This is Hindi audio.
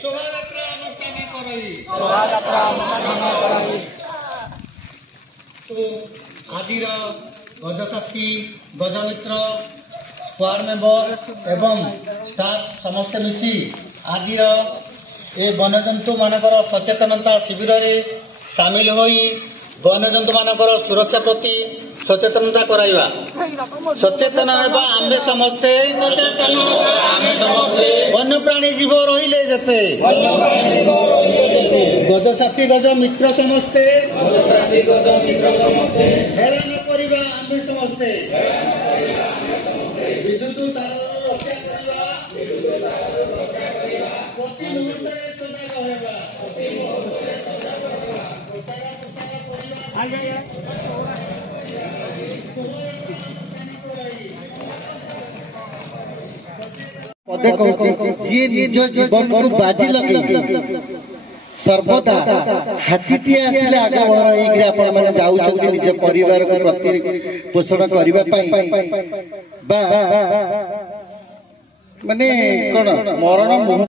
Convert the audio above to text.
शोभायात्रा अनुष्ठान करई तो आजिर गजसाथी गजमित्र स्क्वाड मेंबर एवं स्टाफ समस्त मिसी आजिर ए वन्यजंतु मानकर सचेतनता शिविर रे सामिल होई वन्यजंतु मानकर सुरक्षा प्रति सचेतनता कराइबा सचेतन हेबा आम्बे समस्ते वन्य प्राणी जीव रहिले जेते गजसाथी गज मित्र समस्ते हेलन करिबा आम्बे समस्ते विद्युत तार रक्षा करिबा प्रति मुहूर्ते सजग हेबा पदे जी निज जीवन को बाजी लगे सर्वदा हाथीटी आसिले आग भर आपण मैंने जाऊँ निज परिवार को प्रति पोषण करने माने कौन मरण मुह